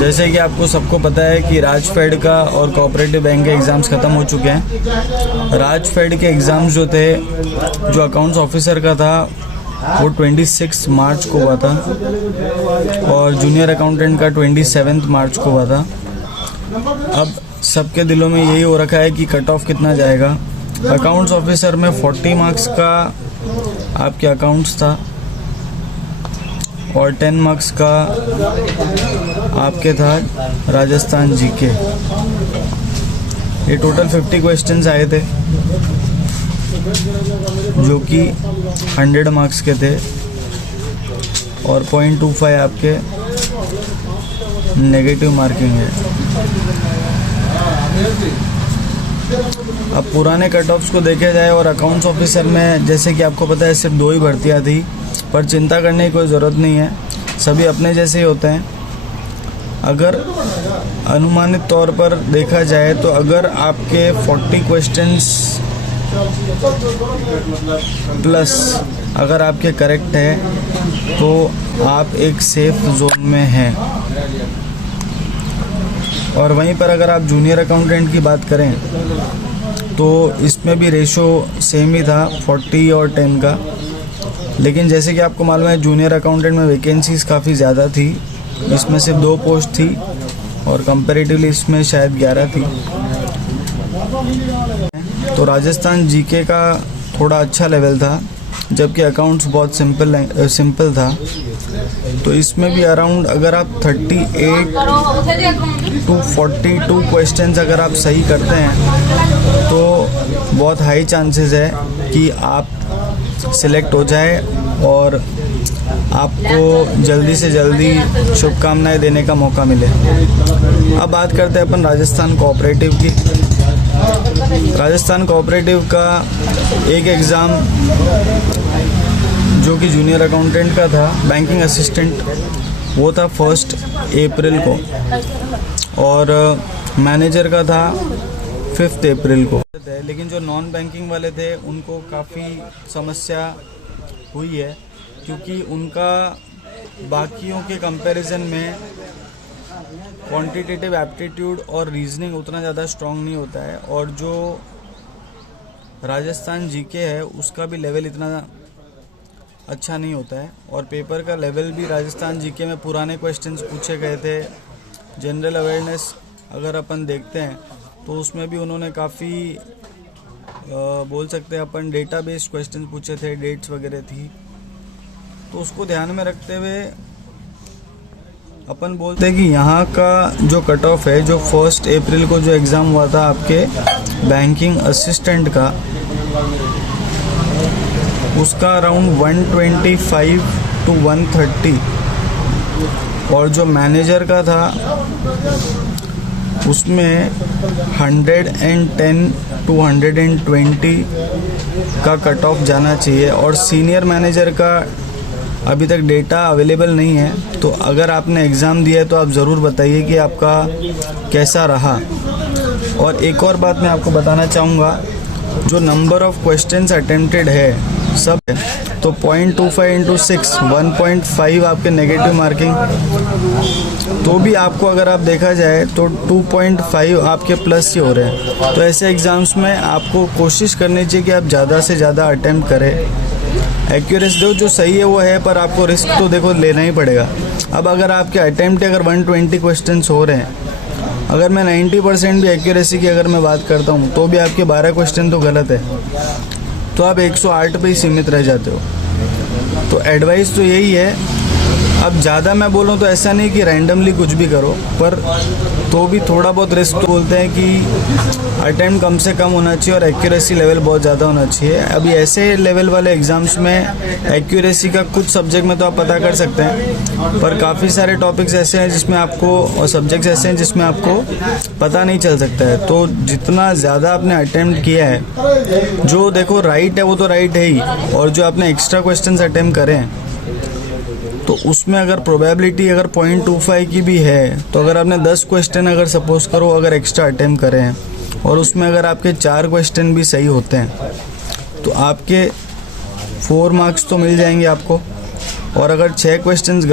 जैसे कि आपको सबको पता है कि राजफेड का और कोऑपरेटिव बैंक के एग्ज़ाम्स ख़त्म हो चुके हैं। राजफेड के एग्ज़ाम्स जो थे, जो अकाउंट्स ऑफिसर का था वो 26 मार्च को हुआ था और जूनियर अकाउंटेंट का 27 मार्च को हुआ था। अब सबके दिलों में यही हो रखा है कि कट ऑफ कितना जाएगा। अकाउंट्स ऑफिसर में 40 मार्क्स का आपके अकाउंट्स था और 10 मार्क्स का आपके था राजस्थान जीके। ये टोटल 50 क्वेश्चंस आए थे जो कि 100 मार्क्स के थे और 0.25 आपके नेगेटिव मार्किंग है। अब पुराने कट ऑफ्स को देखा जाए और अकाउंट्स ऑफिसर में जैसे कि आपको पता है सिर्फ 2 ही भर्तियाँ थी, पर चिंता करने की कोई ज़रूरत नहीं है, सभी अपने जैसे ही होते हैं। अगर अनुमानित तौर पर देखा जाए तो अगर आपके 40 क्वेश्चंस प्लस अगर आपके करेक्ट है तो आप एक सेफ जोन में हैं। और वहीं पर अगर आप जूनियर अकाउंटेंट की बात करें तो इसमें भी रेशो सेम ही था 40 और 10 का, लेकिन जैसे कि आपको मालूम है जूनियर अकाउंटेंट में वैकेंसीज़ काफ़ी ज़्यादा थी। इसमें सिर्फ 2 पोस्ट थी और कंपैरेटिवली इसमें शायद 11 थी। तो राजस्थान जीके का थोड़ा अच्छा लेवल था, जबकि अकाउंट्स बहुत सिंपल था। तो इसमें भी अराउंड अगर आप 38 to 42 क्वेश्चंस अगर आप सही करते हैं तो बहुत हाई चांसेस है कि आप सिलेक्ट हो जाए और आपको जल्दी से जल्दी शुभकामनाएं देने का मौका मिले। अब बात करते हैं अपन राजस्थान कोऑपरेटिव की। राजस्थान कोऑपरेटिव का एक एग्ज़ाम जो कि जूनियर अकाउंटेंट का था, बैंकिंग असिस्टेंट, वो था 1 अप्रैल को और मैनेजर का था 5 अप्रैल को। लेकिन जो नॉन बैंकिंग वाले थे उनको काफ़ी समस्या हुई है क्योंकि उनका बाकियों के कंपैरिजन में क्वांटिटेटिव एप्टीट्यूड और रीजनिंग उतना ज़्यादा स्ट्रांग नहीं होता है और जो राजस्थान जीके है उसका भी लेवल इतना अच्छा नहीं होता है और पेपर का लेवल भी राजस्थान जीके में पुराने क्वेश्चंस पूछे गए थे। जनरल अवेयरनेस अगर अपन देखते हैं तो उसमें भी उन्होंने काफ़ी बोल सकते हैं अपन डेटा बेस्ड क्वेश्चंस पूछे थे, डेट्स वगैरह थी। तो उसको ध्यान में रखते हुए अपन बोलते हैं कि यहाँ का जो कट ऑफ है, जो 1 अप्रैल को जो एग्ज़ाम हुआ था आपके बैंकिंग असिस्टेंट का, उसका अराउंड 125 to 130 और जो मैनेजर का था उसमें 110 to 120 का कट ऑफ जाना चाहिए। और सीनियर मैनेजर का अभी तक डेटा अवेलेबल नहीं है, तो अगर आपने एग्ज़ाम दिया है तो आप ज़रूर बताइए कि आपका कैसा रहा। और एक और बात मैं आपको बताना चाहूँगा, जो नंबर ऑफ़ क्वेश्चंस अटेम्प्टेड है सब है, तो 0.25 into 6 1.5 आपके नेगेटिव मार्किंग, तो भी आपको अगर आप देखा जाए तो 2.5 आपके प्लस ही हो रहे हैं। तो ऐसे एग्ज़ाम्स में आपको कोशिश करनी चाहिए कि आप ज़्यादा से ज़्यादा अटेम्प्ट करें। एक्यूरेसी दो जो सही है वो है, पर आपको रिस्क तो देखो लेना ही पड़ेगा। अब अगर आपके अटेम्प्ट अगर 120 क्वेश्चंस हो रहे हैं, अगर मैं 90% भी एक्यूरेसी की अगर मैं बात करता हूँ तो भी आपके 12 क्वेश्चन तो गलत है, तो आप 108 पे ही सीमित रह जाते हो। तो एडवाइस तो यही है। अब ज़्यादा मैं बोलूँ तो ऐसा नहीं कि रैंडमली कुछ भी करो, पर तो भी थोड़ा बहुत रिस्क तो बोलते हैं कि अटेम्प्ट कम से कम होना चाहिए और एक्यूरेसी लेवल बहुत ज़्यादा होना चाहिए। अभी ऐसे लेवल वाले एग्ज़ाम्स में एक्यूरेसी का कुछ सब्जेक्ट में तो आप पता कर सकते हैं, पर काफ़ी सारे टॉपिक्स ऐसे हैं जिसमें आपको और सब्जेक्ट्स ऐसे हैं जिसमें आपको पता नहीं चल सकता है। तो जितना ज़्यादा आपने अटेम्प्ट किया है, जो देखो राइट है वो तो राइट है ही, और जो आपने एक्स्ट्रा क्वेश्चन अटेम्प्ट करें हैं तो उसमें अगर प्रोबेबिलिटी अगर 0.25 की भी है, तो अगर आपने 10 क्वेश्चन अगर सपोज करो अगर एक्स्ट्रा अटेम्प्ट करें हैं और उसमें अगर आपके 4 क्वेश्चन भी सही होते हैं तो आपके 4 मार्क्स तो मिल जाएंगे आपको। और अगर 6 क्वेश्चंस